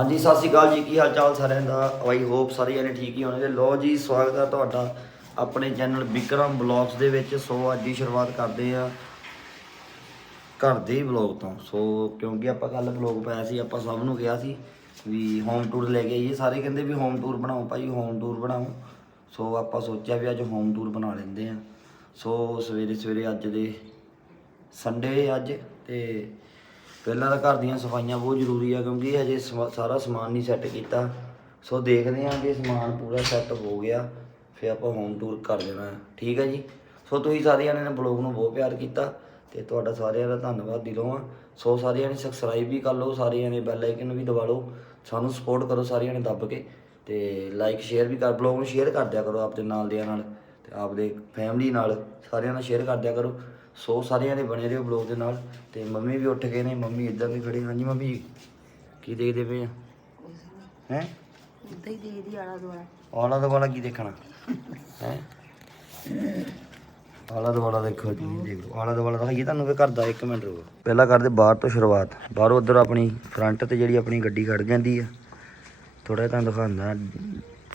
ਹਾਂਜੀ, ਸਤਿ ਸ਼੍ਰੀ ਅਕਾਲ ਜੀ, ਕੀ ਹਾਲ ਚਾਲ ਸਾਰਿਆਂ ਦਾ? ਆਈ ਹੋਪ ਸਾਰੇ ਜਣੇ ਠੀਕ ਹੀ ਹੋਣਗੇ। ਲੋ ਜੀ, ਸਵਾਗਤ ਹੈ ਤੁਹਾਡਾ ਆਪਣੇ ਚੈਨਲ ਵਿਕਰਮ ਬਲੌਗਸ ਦੇ ਵਿੱਚ। ਸੋ, ਅੱਜ ਹੀ ਸ਼ੁਰੂਆਤ ਕਰਦੇ ਆ ਘਰ ਦੇ ਹੀ ਬਲੌਗ ਤੋਂ। ਸੋ, ਕਿਉਂਕਿ ਆਪਾਂ ਕੱਲ ਬਲੌਗ ਪਾਇਆ ਸੀ, ਆਪਾਂ ਸਭ ਨੂੰ ਕਿਹਾ ਸੀ ਵੀ ਹੋਮ ਟੂਰ ਲੈ ਕੇ ਆਈਏ। ਸਾਰੇ ਕਹਿੰਦੇ ਵੀ ਹੋਮ ਟੂਰ ਬਣਾਓ, ਭਾਈ ਹੋਮ ਟੂਰ ਬਣਾਓ। ਸੋ, ਆਪਾਂ ਸੋਚਿਆ ਵੀ ਅੱਜ ਹੋਮ ਟੂਰ ਬਣਾ ਲੈਂਦੇ ਆ ਸੋ ਸਵੇਰੇ ਸਵੇਰੇ ਅੱਜ ਦੇ ਸੰਡੇ ਅੱਜ ਤੇ ਪਹਿਲਾਂ ਤਾਂ ਘਰ ਦੀਆਂ ਸਫਾਈਆਂ ਬਹੁਤ ਜ਼ਰੂਰੀ ਆ, ਕਿਉਂਕਿ ਹਜੇ ਸਵਾ- ਸਾਰਾ ਸਮਾਨ ਨਹੀਂ ਸੈੱਟ ਕੀਤਾ। ਸੋ ਦੇਖਦੇ ਹਾਂ ਕਿ ਸਮਾਨ ਪੂਰਾ ਸੈੱਟ ਹੋ ਗਿਆ, ਫਿਰ ਆਪਾਂ ਹੋਮ ਟੂਰ ਕਰ ਦੇਣਾ ਹੈ। ਠੀਕ ਹੈ ਜੀ? ਸੋ ਤੁਸੀਂ ਸਾਰਿਆਂ ਨੇ ਬਲੌਗ ਨੂੰ ਬਹੁਤ ਪਿਆਰ ਕੀਤਾ ਤੇ ਤੁਹਾਡਾ ਸਾਰਿਆਂ ਦਾ ਧੰਨਵਾਦ ਦਿਲੋਂ ਆ। ਸੋ ਸਾਰਿਆਂ ਨੇ ਸਬਸਕ੍ਰਾਈਬ ਵੀ ਕਰ ਲਓ, ਸਾਰਿਆਂ ਨੇ ਬੈਲ ਆਈਕਨ ਵੀ ਦਬਾ ਲਓ, ਸਾਨੂੰ ਸਪੋਰਟ ਕਰੋ ਸਾਰਿਆਂ ਨੇ ਦੱਬ ਕੇ ਤੇ ਲਾਈਕ ਸ਼ੇਅਰ ਵੀ ਕਰ ਬਲੌਗ ਨੂੰ ਸ਼ੇਅਰ ਕਰ ਦਿਆ ਕਰੋ ਆਪਣੇ ਨਾਲ ਦਿਆਂ ਨਾਲ ਤੇ ਆਪਦੇ ਫੈਮਿਲੀ ਨਾਲ ਸਾਰਿਆਂ ਨਾਲ ਸ਼ੇਅਰ ਕਰ ਦਿਆ ਕਰੋ। ਸੋ ਸਾਰਿਆਂ ਨੇ ਬਣੇ ਰਹੋ ਬਲੌਗ ਦੇ ਨਾਲ। ਤੇ ਮੰਮੀ ਵੀ ਉੱਠ ਗਏ ਨੇ ਮੰਮੀ ਇੱਧਰ ਵੀ ਖੜੀ ਹਾਂਜੀ ਮੰਮੀ ਕੀ ਦੇਖਦੇ ਪਏ ਆ? ਹੈ? ਇਦਾਂ ਹੀ ਦੇ ਦੀ ਆਲਾ ਦੁਆਲਾ। ਆਲਾ ਦੁਆਲਾ ਕੀ ਦੇਖਣਾ? ਹੈ? ਆਲਾ ਦੁਆਲਾ ਦੇਖੋ ਜੀ ਦੇਖ। ਲਓ ਆਲਾ ਦੁਆਲਾ ਦਿਖਾਈਏ ਤੁਹਾਨੂੰ ਫੇ ਕਰਦਾ ਇੱਕ ਮਿੰਟ ਰੁਕੋ। ਪਹਿਲਾਂ ਕਰਦੇ ਬਾਹਰ ਤੋਂ ਸ਼ੁਰੂਆਤ। ਬਾਹਰੋਂ ਉਧਰ ਆਪਣੀ ਫਰੰਟ ਤੇ ਜਿਹੜੀ ਆਪਣੀ ਗੱਡੀ ਖੜ ਜਾਂਦੀ ਆ। ਥੋੜਾ ਤੁਹਾਨੂੰ ਦਿਖਾਉਂਦਾ।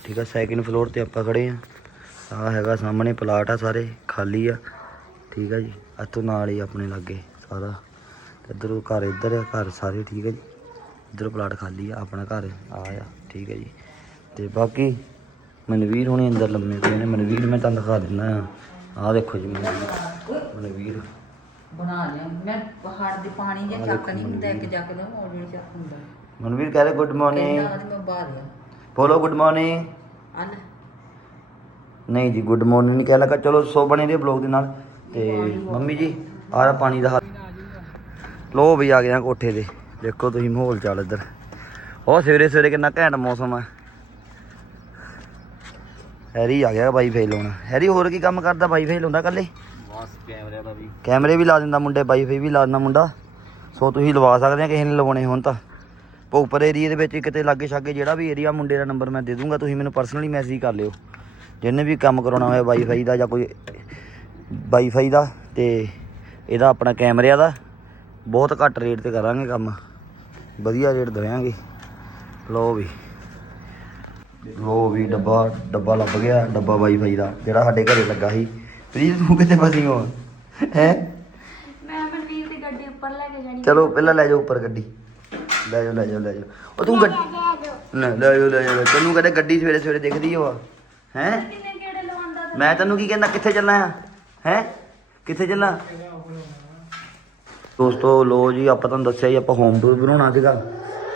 ਠੀਕ ਆ ਸੈਕਿੰਡ ਫਲੋਰ ਤੇ ਆਪਾਂ ਖੜੇ ਆ। ਆ ਹੈਗਾ ਸਾਹਮਣੇ ਪਲਾਟ ਆ ਸਾਰੇ ਖਾਲੀ ਆ। ਠੀਕ ਆ ਜੀ। ਇੱਥੋਂ ਨਾਲ ਹੀ ਆਪਣੇ ਲਾਗੇ ਸਾਰਾ। ਇੱਧਰੋਂ ਘਰ ਇੱਧਰ ਆ ਘਰ ਸਾਰੇ ਠੀਕ ਆ ਜੀ। ਇੱਧਰ ਪਲਾਟ ਖਾਲੀ ਆ ਆਪਣਾ ਘਰ ਆ ਆ ਠੀਕ ਹੈ ਜੀ। ਤੇ ਬਾਕੀ ਮਨਵੀਰ ਹੁਣੇ ਅੰਦਰ ਲੰਮੇ ਪਏ ਨੇ। ਮਨਵੀਰ ਮੈਂ ਤੁਹਾਨੂੰ ਦਿਖਾ ਦਿੰਦਾ ਆ। ਆਹ ਦੇਖੋ ਜੀ ਮਨਵੀਰ। ਮਨਵੀਰ। ਬਣਾ ਲਿਆ। ਮੈਂ ਪਹਾੜ ਦੇ ਪਾਣੀ ਜਾਂ ਚੱਕ ਨਹੀਂ ਹੁੰਦਾ ਇੱਕ। ਚੱਕ ਦਾ ਹੋਰ ਨਹੀਂ ਚੱਕ ਹੁੰਦਾ। ਮਨਵੀਰ ਕਹ ਰਿਹਾ ਗੁੱਡ ਮਾਰਨਿੰਗ ਮੈਂ ਬਾਹਰ ਆ। ਬੋਲੋ ਗੁੱਡ ਮਾਰਨਿੰਗ ਆ ਨਹੀਂ ਜੀ ਗੁੱਡ ਮਾਰਨਿੰਗ ਨਹੀਂ ਕਹਿ ਲਗਾ ਚਲੋ ਸੋ ਬਣੇ ਦੇ ਬਲੌਗ ਦੇ ਨਾਲ। ਤੇ ਮੰਮੀ ਜੀ ਆਹ ਪਾਣੀ ਦਾ ਹੱਥ। ਲੋ ਵੀ ਆ ਗਿਆ ਕੋਠੇ ਤੇ। ਦੇਖੋ ਤੁਸੀਂ ਮਾਹੌਲ ਚੱਲ ਇੱਧਰ। ਉਹ ਸਵੇਰੇ ਸਵੇਰੇ ਕਿੰਨਾ ਘੈਂਟ ਮੌਸਮ ਆ। ਹੈਰੀ ਆ ਗਿਆ ਵਾਈਫਾਈ ਲਾਉਣ ਹੈਰੀ ਹੋਰ ਕੀ ਕੰਮ ਕਰਦਾ ਵਾਈਫਾਈ ਲਾਉਂਦਾ ਕੱਲੇ ਬਸ ਕੈਮਰੇ ਦਾ ਵੀ। ਕੈਮਰੇ ਵੀ ਲਾ ਦਿੰਦਾ ਮੁੰਡੇ ਵਾਈਫਾਈ ਵੀ ਲਾ ਦਿੰਦਾ ਮੁੰਡਾ। ਸੋ ਤੁਸੀਂ ਲਵਾ ਸਕਦੇ ਆ ਕਿਸੇ ਨੇ ਲਵਾਉਣੇ ਹੋਣ ਤਾਂ। ਭੋਪਰ ਏਰੀਏ ਦੇ ਵਿੱਚ ਕਿਤੇ ਲਾਗੇ ਛਾਗੇ ਜਿਹੜਾ ਵੀ ਏਰੀਆ ਮੁੰਡੇ ਦਾ ਨੰਬਰ ਮੈਂ ਦੇ ਦੂੰਗਾ ਤੁਸੀਂ ਮੈਨੂੰ ਪਰਸਨਲੀ ਮੈਸੇਜ ਕਰ ਲਿਓ। ਜਿਹਨੇ ਵੀ ਕੰਮ ਕਰਾਉਣਾ ਹੋਇਆ ਵਾਈਫਾਈ ਦਾ ਜਾਂ ਕੋਈ ਵਾਈਫਾਈ ਦਾ ਤੇ ਇਹਦਾ ਆਪਣਾ ਕੈਮਰਿਆਂ ਦਾ। ਬਹੁਤ ਘੱਟ ਰੇਟ ਤੇ ਕਰਾਂਗੇ ਕੰਮ। ਵਧੀਆ ਰੇਟ ਦੇਵਾਂਗੇ। ਲਓ ਵੀ। ਲਓ ਵੀ ਡੱਬਾ ਡੱਬਾ ਲੱਭ ਗਿਆ ਡੱਬਾ ਵਾਈਫਾਈ ਦਾ। ਜਿਹੜਾ ਸਾਡੇ ਘਰੇ ਲੱਗਾ ਸੀ। ਪ੍ਰੀਤ ਤੂੰ ਕਿੱਥੇ ਫਸੀ ਹੋ? ਹੈ? ਮੈਂ ਮਨਵੀਰ ਦੀ ਗੱਡੀ ਉੱਪਰ ਲੈ ਕੇ ਜਾਣੀ। ਚਲੋ ਪਹਿਲਾਂ ਲੈ ਜਾਓ ਉੱਪਰ ਗੱਡੀ। ਲੈ ਜਾਓ ਲੈ ਜਾਓ ਲੈ ਜਾਓ। ਉਹ ਤੂੰ ਗੱਡੀ ਲੈ ਲੈ ਜਾਓ। ਲੈ ਜਾਓ ਤੈਨੂੰ ਕਹਿੰਦੇ ਗੱਡੀ ਸਵੇਰੇ ਸਵੇਰੇ ਦਿਖਦੀ ਹੋ? ਹੈ ਮੈਂ ਤੈਨੂੰ ਕੀ ਕਹਿੰਦਾ ਕਿੱਥੇ ਚੱਲਣਾ ਆ? ਹੈ? ਕਿੱਥੇ ਚੱਲਣਾ ਦੋਸਤੋ ਲੋ ਜੀ, ਆਪਾਂ ਤੁਹਾਨੂੰ ਦੱਸਿਆ ਜੀ, ਆਪਾਂ ਹੋਮ ਟੂਰ ਬਣਾਉਣਾ ਸੀਗਾ।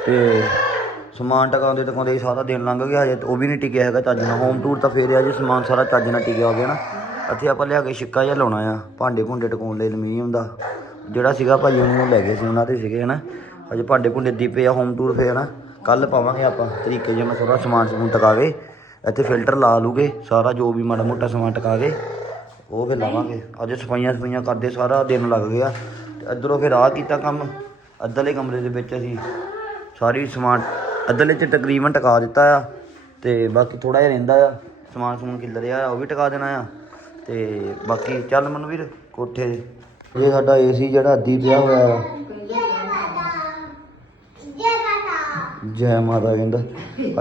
ਤੇ ਸਮਾਨ ਟਕਾਉਂਦੇ ਟਕਾਉਂਦੇ ਸਾਰਾ ਦਿਨ ਲੰਘ ਗਿਆ ਹਜੇ ਉਹ ਵੀ ਨਹੀਂ ਟਿਕਿਆ ਹੈਗਾ ਚੱਜ ਨਾਲ। ਹੋਮ ਟੂਰ ਤਾਂ ਫੇਰ ਆ ਜੀ, ਸਮਾਨ ਸਾਰਾ ਚੱਜ ਨਾਲ ਟਿਕਿਆ ਹੋ ਗਿਆ ਨਾ। ਇੱਥੇ ਆਪਾਂ ਲਿਆ ਕੇ ਛਿੱਕਾ ਜਿਹਾ ਲਾਉਣਾ ਆ, ਭਾਂਡੇ ਭੁੰਡੇ ਟਕਾਉਣ ਲਈ ਅਲਮੀਨੀਅਮ ਦਾ ਜਿਹੜਾ ਸੀਗਾ ਭਾਈ ਉਹਨੂੰ ਲੈ ਗਏ ਸੀ, ਉਹਨਾਂ ਦੇ ਸੀਗੇ, ਹਨਾ। ਅਜੇ ਭਾਂਡੇ ਭੁੰਡੇ ਦੀਪੇ ਆ ਹੋਮ ਟੂਰ ਫੇਰ ਨਾ ਕੱਲ ਪਾਵਾਂਗੇ ਆਪਾਂ, ਤਰੀਕੇ ਜਿਹਾ ਮੈਂ ਥੋੜਾ ਸਮਾਨ ਸਮੂਨ ਟਕਾ ਕੇ ਇੱਥੇ ਫਿਲਟਰ ਲਾ ਲੂਗੇ, ਸਾਰਾ ਜੋ ਵੀ ਮਾੜਾ ਮੋਟਾ ਸਮਾਨ ਟਕਾ ਕੇ ਉਹ ਫਿਰ ਲਾਵਾਂਗੇ। ਅੱਜ ਸਫਾਈਆਂ ਸਫਾਈਆਂ ਕਰਦੇ ਸਾਰਾ ਦਿਨ ਲੱਗ ਗਿਆ। ਤੇ ਇੱਧਰੋਂ ਫਿਰ ਆਹ ਕੀਤਾ ਕੰਮ। ਅੱਧਲੇ ਕਮਰੇ ਦੇ ਵਿੱਚ ਅਸੀਂ ਸਾਰੀ ਸਮਾਨ ਅੱਧਲੇ ਚ ਤਕਰੀਬਨ ਟਕਾ ਦਿੱਤਾ ਆ। ਤੇ ਬਾਕੀ ਥੋੜਾ ਜਿਹਾ ਰਹਿੰਦਾ ਆ। ਸਮਾਨ ਸਮੂਨ ਖਿਲ ਰਿਹਾ ਆ, ਉਹ ਵੀ ਟਕਾ ਦੇਣਾ ਆ। ਤੇ ਬਾਕੀ ਚੱਲ ਮਨ ਵੀਰ ਕੋਠੇ ਤੇ ਇਹ ਸਾਡਾ ਏਸੀ ਜਿਹੜਾ ਅੱਧੀ ਪਿਆ ਹੋਇਆ ਆ ਜੈ ਮਾਤਾ ਕਹਿੰਦਾ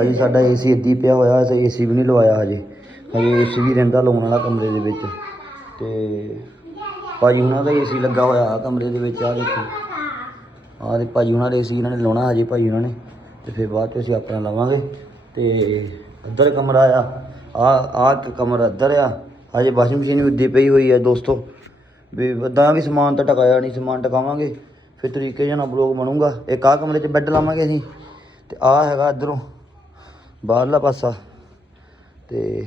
ਅਜੀ ਸਾਡਾ ਏਸੀ ਅੱਧੀ ਪਿਆ ਹੋਇਆ, ਅਸੀਂ ਏਸੀ ਵੀ ਨਹੀਂ ਲਵਾਇਆ ਹਜੇ। ਹਜੇ ਏਸੀ ਵੀ ਰਹਿੰਦਾ ਲਾਉਣ ਵਾਲਾ ਕਮਰੇ ਦੇ ਵਿੱਚ। ਤੇ ਭਾਜੀ ਉਹਨਾਂ ਦਾ ਏਸੀ ਲੱਗਾ ਹੋਇਆ ਆ ਕਮਰੇ ਦੇ ਵਿੱਚ ਆ ਦੇਖੋ। ਆਹ ਦੇ ਭਾਜੀ ਉਹਨਾਂ ਦਾ ਏਸੀ ਇਹਨਾਂ ਨੇ ਲਾਉਣਾ ਹਜੇ ਭਾਜੀ ਉਹਨਾਂ ਨੇ, ਤੇ ਫਿਰ ਬਾਅਦ ਚ ਅਸੀਂ ਆਪਣਾ ਲਵਾਂਗੇ। ਤੇ ਇੱਧਰ ਕਮਰਾ ਆ ਆ ਆ ਕਮਰਾ ਇੱਧਰ ਆ, ਹਜੇ ਵਾਸ਼ਿੰਗ ਮਸ਼ੀਨ ਵੀ ਉੱਦੀ ਪਈ ਹੋਈ ਆ ਦੋਸਤੋ। ਵੀ ਵੱਡਾ ਵੀ ਸਮਾਨ ਤਾਂ ਟਕਾਇਆ ਨਹੀਂ, ਸਮਾਨ ਟਕਾਵਾਂਗੇ, ਫਿਰ ਤਰੀਕੇ ਜਿਹਾ ਨਾਲ ਬਲੌਗ ਬਣੂਗਾ। ਇੱਕ ਆਹ ਕਮਰੇ 'ਚ ਬੈੱਡ ਲਾਵਾਂਗੇ ਅਸੀਂ, ਤੇ ਆਹ ਹੈਗਾ ਇਧਰੋਂ, ਬਾਹਰਲਾ ਪਾਸਾ। ਤੇ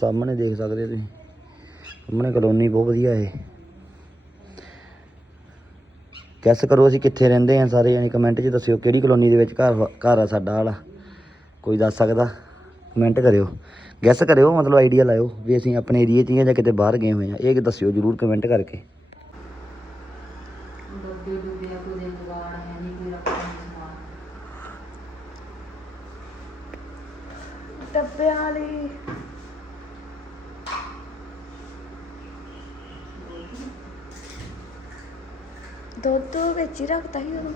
ਸਾਹਮਣੇ ਦੇਖ ਸਕਦੇ ਹੋ ਤੁਸੀਂ। ਸਾਹਮਣੇ ਕਲੋਨੀ ਬਹੁਤ ਵਧੀਆ ਹੈ ਗੈਸ ਕਰੋ ਅਸੀਂ ਕਿੱਥੇ ਰਹਿੰਦੇ ਆ ਸਾਰੇ ਜਣੇ ਕਮੈਂਟ 'ਚ ਦੱਸਿਓ ਕਿਹੜੀ ਕਲੋਨੀ ਦੇ ਵਿੱਚ ਘਰ ਘਰ ਆ ਸਾਡਾ ਵਾਲਾ। ਕੋਈ ਦੱਸ ਸਕਦਾ? ਕਮੈਂਟ ਕਰਿਓ। ਗੈਸ ਕਰਿਓ, ਮਤਲਬ ਆਈਡੀਆ ਲਾਇਓ ਵੀ ਅਸੀਂ ਆਪਣੇ ਏਰੀਏ 'ਚ ਹੀ ਆ ਜਾਂ ਕਿਤੇ ਬਾਹਰ ਗਏ ਹੋਏ ਆ ਇਹ ਦੱਸਿਓ ਜਰੂਰ ਕਮੈਂਟ ਕਰਕੇ। ਦੁੱਧ ਵਿੱਚ ਹੀ ਰੱਖਤਾ ਸੀ ਉਦੋਂ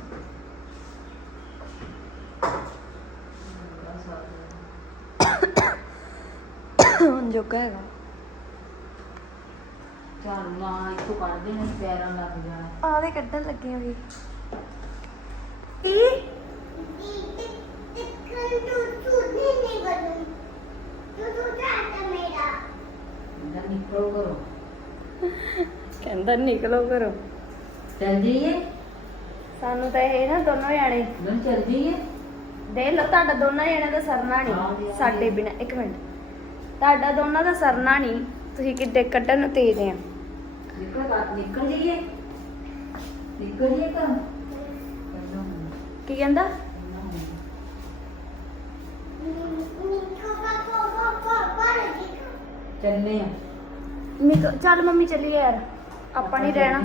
ਹੁਣ ਜੋਗਾ ਹੈਗਾ। ਚੱਲ ਮਾਂ ਇੱਥੋਂ ਕੱਢਦੇ ਨੇ ਪੈਰਾਂ ਲੱਗ ਜਾਣਾ। ਆਹ ਦੇ ਕੱਢਣ ਲੱਗੀ ਹੋਈ ਕੀ ਕਹਿੰਦਾ ਨਿਕਲੋ ਘਰੋਂ। ਚੱਲ ਜਾਈਏ? ਸਾਨੂੰ ਤਾਂ ਇਹ ਨਾ ਦੋਨੋਂ ਜਾਣੇ। ਗਨ ਚੱਲ ਜਾਈਏ? ਦੇ ਲੋ ਤੁਹਾਡਾ ਦੋਨਾਂ ਜਣਿਆਂ ਦਾ ਸਰਨਾ ਨਹੀਂ। ਹਾਂ ਸਾਡੇ ਜੀ। ਬਿਨਾ ਇੱਕ ਮਿੰਟ। ਤੁਹਾਡਾ ਦੋਨਾਂ ਦਾ ਸਰਨਾ ਨਹੀਂ ਤੁਸੀਂ ਕਿੱਡੇ ਕੱਢਣ ਨੂੰ ਤੇਜ਼ ਆ। ਨਿਕਲ ਕਰ ਨਿਕਲ ਜਾਈਏ? ਨਿਕਲ ਜਾਈਏ ਕਰ ਕਰਨਾ ਹੁੰਦਾ, ਕੀ ਕਹਿੰਦਾ। ਚੱਲੇ ਆ। ਨਿਕ- ਚੱਲ ਮੰਮੀ ਚੱਲੀਏ ਯਾਰ। ਆਪਾਂ ਨਹੀਂ ਰਹਿਣਾ।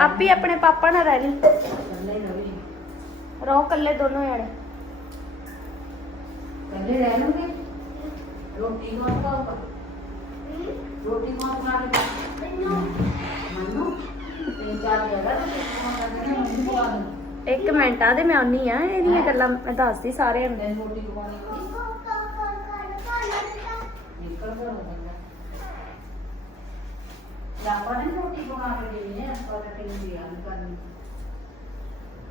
ਆਪੀ ਆਪਣੇ ਪਾਪਾ ਨਾਲ ਰਹਿ ਲਈ ਰਵੀ ਰਹੋ ਕੱਲੇ ਦੋਨੋਂ ਜਣੇ। ਕੱਲੇ ਰਹਿ ਲਓਗੇ? ਰੋਟੀ ਕੌਣ ਖਾਊਗਾ? ਰੋਟੀ ਕੌਣ ਖਾ ਕੇ ਮੰਨੂ। ਤੇ ਚਾਰ ਜਗ੍ਹਾ ਤੇ ਕੌਣ ਕਰਨਾ ਮੰਨੂ ਦੇ ਇੱਕ ਮਿੰਟ ਆ ਤੇ ਮੈਂ ਆਉਣੀ ਆ ਇਹਦੀਆਂ ਗੱਲਾਂ ਮੈਂ ਦੱਸਦੀ ਸਾਰਿਆਂ ਨੂੰ। ਰੋਟੀ ਕੋਈ ਨਿਕਲ ਕਰ ਬੰਦਾ ਆਪਾਂ ਨੇ ਰੋਟੀ ਬਣਾ ਕੇ ਦੇਣੀ ਹੈ ਆਪਾਂ ਤਾਂ ਤੈਨੂੰ ਦਿਆ ਨਹੀਂ ਕਰਨੀ।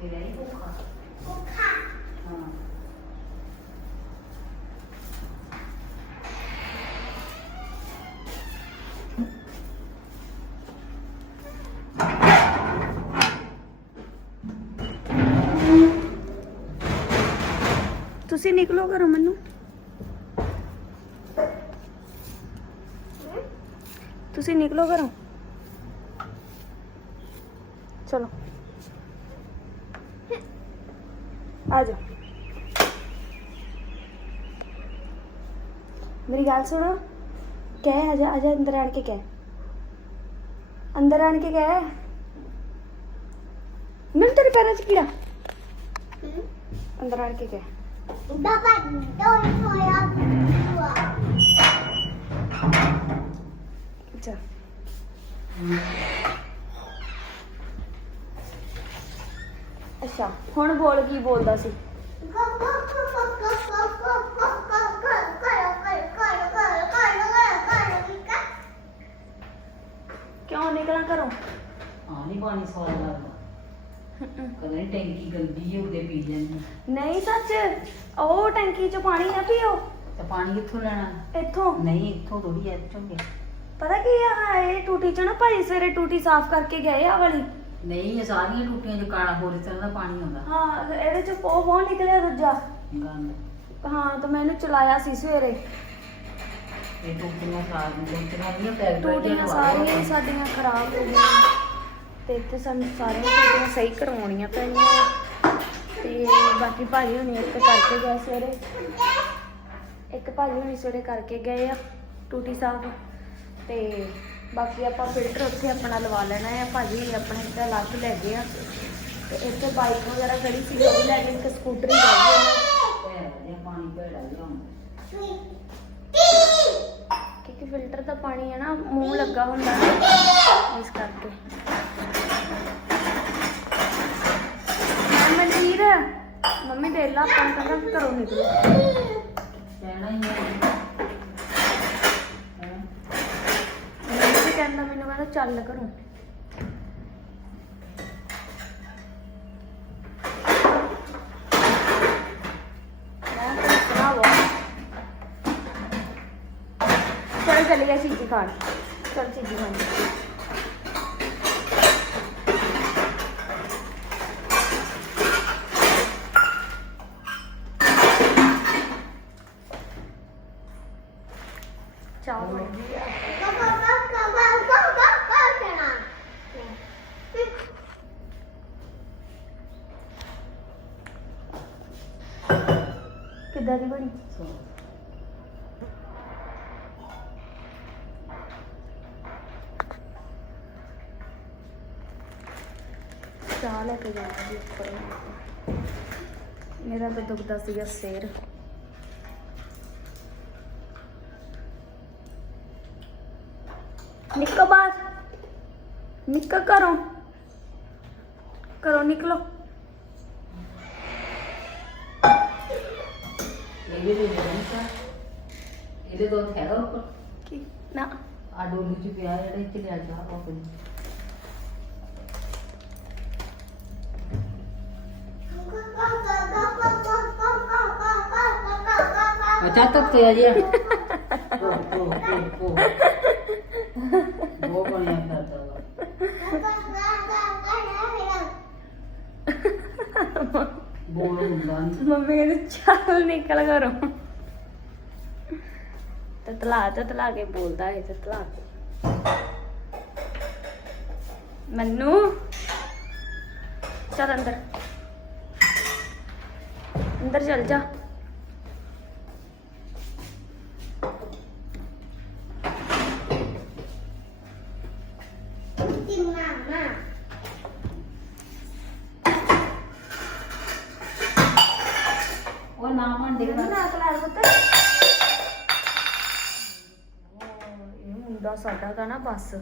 ਤੇਰਾ ਹੀ ਭੁੱਖਾ। ਭੁੱਖਾ। ਹਾਂ। ਤੁਸੀਂ ਨਿਕਲੋ ਘਰੋਂ ਮੈਨੂੰ। ਤੁਸੀਂ ਨਿਕਲੋ ਘਰੋਂ। ਚਲੋ। ਆ ਜਾਓ। ਮੇਰੀ ਗੱਲ ਸੁਣੋ। ਕਹਿ, ਆ ਜਾ ਆ ਜਾ, ਅੰਦਰ ਆਣ ਕੇ ਕਹਿ। ਅੰਦਰ ਆਣ ਕੇ ਕਹਿ। ਮੈਨੂੰ ਤੇਰੇ ਪੈਰਾਂ 'ਚ ਕੀੜਾ। ਅੰਦਰ ਆਣ ਕੇ ਕਹਿ। ਚੱਲ ਅੱਛਾ ਹੁਣ ਬੋਲ ਕੀ ਬੋਲਦਾ ਸੀ? ਕਿਉਂ ਨਿਕਲਾਂ ਘਰੋਂ? ਆ ਨਹੀਂ ਪਾਣੀ ਸਵਾਦ ਲੱਗਦਾ। ਕਦੇ ਨੀ ਟੈਂਕੀ ਗੰਦੀ ਹੈ ਉਹਦੇ ਪੀ ਜਾਂਦੀ ਨਹੀਂ ਸੱਚ ਉਹ ਟੈਂਕੀ ਚੋਂ ਪਾਣੀ ਨਾ ਪੀਓ। ਤੇ ਪਾਣੀ ਕਿੱਥੋਂ ਲੈਣਾ? ਇੱਥੋਂ? ਨਹੀਂ ਇੱਥੋਂ ਥੋੜੀ ਐ ਪਤਾ ਕੀ ਆ ਇਹ ਟੂਟੀ ਚ ਨਾ ਭਾਈ ਸਵੇਰੇ ਟੂਟੀ ਸਾਫ਼ ਕਰਕੇ ਗਏ ਆ ਵਾਲੀ। ਨਹੀਂ ਇਹ ਸਾਰੀਆਂ ਟੂਟੀਆਂ ਚ ਕਾਲਾ ਹੋਰ ਤਰ੍ਹਾਂ ਦਾ ਪਾਣੀ ਆਉਂਦਾ। ਹਾਂ ਇਹਦੇ ਚ ਪੋ ਬਹੁਤ ਨਿਕਲਿਆ ਦੂਜਾ। ਗੰਦ। ਹਾਂ ਤਾਂ ਮੈਂ ਇਹਨੂੰ ਚਲਾਇਆ ਸੀ ਸਵੇਰੇ। ਇਹ ਟੂਟੀਆਂ ਸਾਰੀਆਂ ਟੂਟੀਆਂ ਦੀਆਂ ਪੈਕ ਟੂਟੀਆਂ ਸਾਰੀਆਂ ਹੀ ਸਾਡੀਆਂ ਖਰਾਬ ਹੋ ਗਈਆਂ। ਤੇ ਇੱਥੇ ਸਾਨੂੰ ਸਾਰੀਆਂ ਟੂਟੀਆਂ ਸਹੀ ਕਰਵਾਉਣੀਆਂ ਪੈਣੀਆਂ। ਤੇ ਬਾਕੀ ਭਾਜੀ ਹੁਣੀ ਇੱਕ ਕਰਕੇ ਗਏ ਸਵੇਰੇ। ਇੱਕ ਭਾਜੀ ਹੁਣੀ ਸਵੇਰੇ ਕਰਕੇ ਗਏ ਆ ਟੂਟੀ ਸਾਫ਼ ਤੇ ਬਾਕੀ ਆਪਾਂ ਫਿਲਟਰ ਉੱਥੇ ਆਪਣਾ ਲਵਾ ਲੈਣਾ ਆ, ਭਾਜੀ ਆਪਣੇ ਇੱਥੇ ਅਲੱਗ ਲੈ ਗਏ ਆ। ਤੇ ਇੱਥੇ ਬਾਈਕ ਵਗੈਰਾ ਖੜੀ ਸੀ, ਉਹ ਲੈ ਕੇ ਇੱਕ ਸਕੂਟਰੀ ਲੈ ਗਏ ਆ। ਪਾਣੀ ਭੈੜਾ ਕਿਉਂਕਿ ਫਿਲਟਰ ਦਾ ਪਾਣੀ ਹੈ ਨਾ, ਮੂੰਹ ਲੱਗਾ ਹੁੰਦਾ ਇਸ ਕਰਕੇ। ਮਨਵੀਰ ਮੰਮੀ ਦੇ ਲਾ, ਆਪਾਂ ਨੂੰ ਕਹਿੰਦਾ ਘਰੋਂ ਨਿਕਲੋ। ਕਹਿਣਾ ਹੀ ਹੈ ਹੈਂ? ਮੰਮੀ ਮੈਨੂੰ ਕਹਿੰਦਾ ਚੱਲ ਘਰੋਂ। ਵਾ। ਚਲ ਚੱਲ ਗਿਆ ਚੀਜ਼ੀ ਖਾਣ। ਚਲ ਚੀਜ਼ੀ ਖਾਣ ਚਾਹ ਬਣ ਗਈ ਆ ਕਿੱਦਾਂ ਦੀ ਬਣੀ ਸੋ ਚਾਹ ਲੈ ਕੇ ਜਾਣਾ ਜੀ ਉੱਪਰ ਮੇਰਾ ਤਾਂ ਦੁਖਦਾ ਸੀਗਾ ਸਿਰ ਨਿਕੋ ਬਾਹਰ ਨਿਕਲ। ਕਰੋ ਕਰੋ ਨਿਕਲੋ ਦੇ ਦੇਣਾ ਇਹਦੇ ਦੋ ਹੈਗਾ ਉੱਪਰ। ਕੀ? ਨਾ। ਆ ਡੋਲੀ ਚ ਪਿਆ ਜਿਹੜਾ ਇੱਥੇ ਲਿਆ ਜਾ ਉਹ ਕੋਈ ਅੱਛਾ ਤੱਕ ਤੇ ਆ ਜੀ ਉਹ ਉਹ ਉਹ ਉਹ ਬਣਿਆ ਕਰਦਾ ਵਾ ਬੋਲ ਹੁੰਦਾ ਨੀ। ਮੰਮੀ ਕਹਿੰਦੇ ਚੱਲ ਨਿਕਲ ਘਰੋਂ ਤਤਲਾ ਤਤਲਾ ਕੇ ਬੋਲਦਾ ਹੈ ਤਤਲਾ ਕੇ ਜਾ ਨਾ ਭਾਂਡੇ ਨਾ ਦਾ ਕਲਾਰ ਪੁੱਤ। ਇਹ ਮੁੰਡਾ ਸਾਡਾ ਤਾਂ ਨਾ ਬਸ।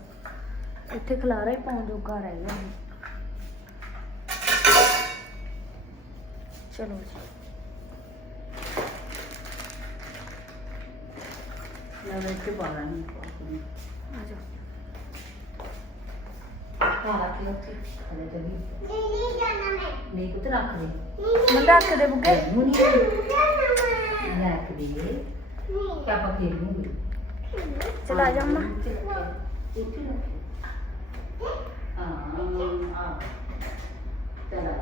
ਇੱਥੇ ਖਲਾਰਾ ਹੀ ਪਾਉਣ ਜੋਗਾ ਰਹਿ ਗਿਆ ਜੀ ਚਲੋ ਜੀ। ਲੈ ਵਿੱਚ ਪਾ ਲੈਣੀ ਆ ਜਾਓ। ਆ ਕੇ ਉੱਥੇ ਹਲੇ ਚਲੀ ਨਹੀਂ ਪੁੱਤ ਰੱਖ ਦੇ ਮੈਂ ਰੱਖ ਦੇ ਬੁੱਗੇ ਨੂੰ ਨਹੀਂ ਰੱਖ ਦੇ। ਕਿਆ ਪਾ ਕੇ ਨੂੰ ਚਲਾ ਜਾ ਅੰਮਾ। ਇੱਥੇ ਰੱਖ ਹਾਂ ਆ ਚਲਾ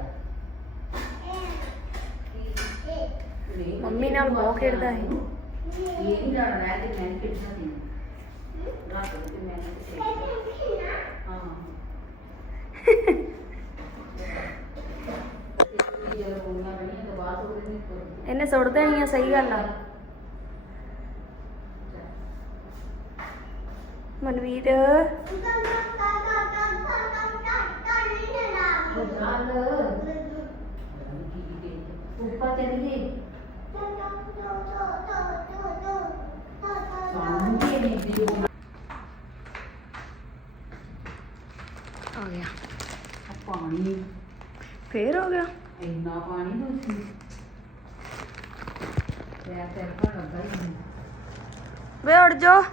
ਮੰਮੀ ਨਾਲ ਬਹੁਤ ਖੇਡਦਾ ਹੈ ਇਹ। ਨਹੀਂ ਲੜਨਾ ਹੈ ਤੇ ਮੈਂ ਕਿੱਥੇ ਨਹੀਂ ਰੱਖ ਦੇ ਤੇ ਮੈਂ ਕਿੱਥੇ ਹਾਂ। ਇਹਨੇ ਸੁੱਟ ਦੇਣੀ ਆ ਸਹੀ ਗੱਲ ਆ। ਮਨਵੀਰ। ਉੱਪਰ ਚਲੀ ਸਾਨੂੰ ਆ ਗਿਆ। ਪਾਣੀ ਫੇਰ ਹੋ ਗਿਆ? ਇੰਨਾ ਪਾਣੀ ਦੋਸੀ ਤੇ ਤੇ ਪਰ ਲੱਗਾ ਹੀ ਨਹੀਂ। ਵੇ ਉੜ ਜਾ।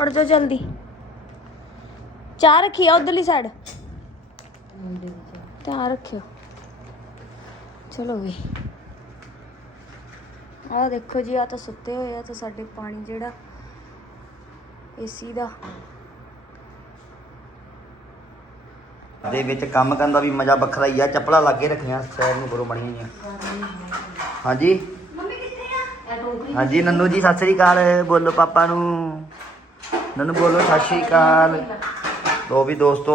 ਉੜ ਜਾ ਜਲਦੀ। ਚਾਹ ਰੱਖੀ ਆ ਉਧਰਲੀ ਸਾਈਡ ਮੁੰਡੇ ਵਿੱਚ ਧਿਆਨ ਰੱਖਿਓ। ਚਲੋ ਵੀ। ਆਹ ਦੇਖੋ ਜੀ ਆ ਤਾਂ ਸੁੱਤੇ ਹੋਏ ਆ ਤਾਂ ਸਾਡੇ ਪਾਣੀ ਜਿਹੜਾ ਏਸੀ ਦਾ ਦੇ ਵਿੱਚ ਕੰਮ ਕਰਨ ਦਾ ਵੀ ਮਜ਼ਾ ਵੱਖਰਾ ਹੀ ਆ। ਚੱਪਲਾਂ ਲਾ ਕੇ ਰੱਖੀਆਂ ਸੈਰ ਨੂੰ ਕਰੋ ਬਣੀਆਂ ਹੋਈਆਂ। ਹਾਂਜੀ? ਮੰਮੀ ਕਿੱਥੇ ਆ? ਇਹ ਟੋਕਰੀ ਹਾਂਜੀ ਨੰਨੂ ਜੀ ਸਤਿ ਸ੍ਰੀ ਅਕਾਲ। ਬੋਲੋ ਪਾਪਾ ਨੂੰ। ਨੰਨੂ ਬੋਲੋ ਸਤਿ ਸ੍ਰੀ ਅਕਾਲ। ਲੋ ਵੀ ਦੋਸਤੋ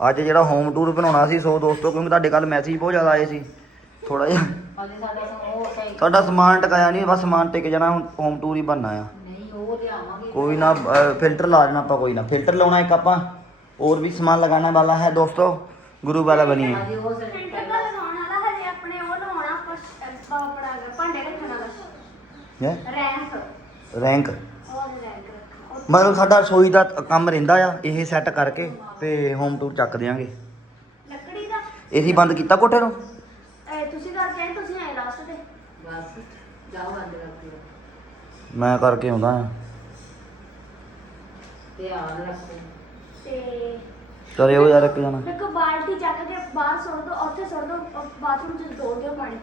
ਅੱਜ ਜਿਹੜਾ ਹੋਮ ਟੂਰ ਬਣਾਉਣਾ ਸੀ ਸੋ ਦੋਸਤੋ ਕਿਉਂਕਿ ਤੁਹਾਡੇ ਕੱਲ ਮੈਸੇਜ ਬਹੁਤ ਜ਼ਿਆਦਾ ਆਏ ਸੀ। ਥੋੜਾ ਜਿਹਾ ਤੁਹਾਡਾ ਸਮਾਨ ਟਿਕਾਇਆ ਨਹੀਂ ਬਸ ਸਮਾਨ ਟਿਕ ਜਾਣਾ ਹੁਣ ਹੋਮ ਟੂਰ ਹੀ ਬਣਨਾ ਆ। ਨਹੀਂ ਉਹ ਲਿਆਵਾਂਗੇ ਕੋਈ ਨਾ ਫਿਲਟਰ ਲਾ ਦੇਣਾ ਆਪਾਂ ਕੋਈ ਨਾ। ਫਿਲਟਰ ਲਾਉਣਾ ਇੱਕ ਆਪਾਂ। और भी सामान लगाने वाला है दोस्तों गुरु वाला बनिए ਅੱਜ ਉਹ ਸਹੀ ਫਿਲਟਰ ਦਾ ਲਗਾਉਣ ਵਾਲਾ ਹਜੇ ਆਪਣੇ ਉਹ ਲਵਾਉਣਾ ਪਾਪੜਾ ਦਾ ਭਾਂਡੇ ਰੱਖਣ ਵਾਲਾ ਹੈ ਰੈਂਕ ਰੈਂਕ ਉਹ ਰੈਂਕ ਰੱਖਣਾ ਮਤਲਬ ਸਾਡਾ ਰਸੋਈ ਦਾ ਕੰਮ ਰਹਿੰਦਾ ਆ ਇਹ ਸੈੱਟ ਕਰਕੇ ਤੇ ਹੋਮ ਟੂਰ ਚੱਕ ਦਿਆਂਗੇ ਲੱਕੜੀ ਦਾ ਏਸੀ ਬੰਦ ਕੀਤਾ ਕੋਠੇ ਨੂੰ ਇਹ ਤੁਸੀਂ ਕਰਕੇ ਆਏ ਤੁਸੀਂ ਆਏ ਲਾਸਟ ਤੇ ਬਸ ਜਾਓ ਬੰਦ ਰੱਖੋ ਮੈਂ ਕਰਕੇ ਆਉਂਦਾ ਆ ਧਿਆਨ ਰੱਖੋ ਤੇ ਕਰਿਓ ਯਾਰ ਇੱਕ ਜਣਾ ਇੱਕ ਬਾਲਟੀ ਚੱਕ ਕੇ ਬਾਹਰ ਸੁੱਟ ਦੋ ਉੱਥੇ ਸੁੱਟ ਦੋ ਬਾਥਰੂਮ 'ਚ ਡੋਲ ਦਿਓ ਪਾਣੀ।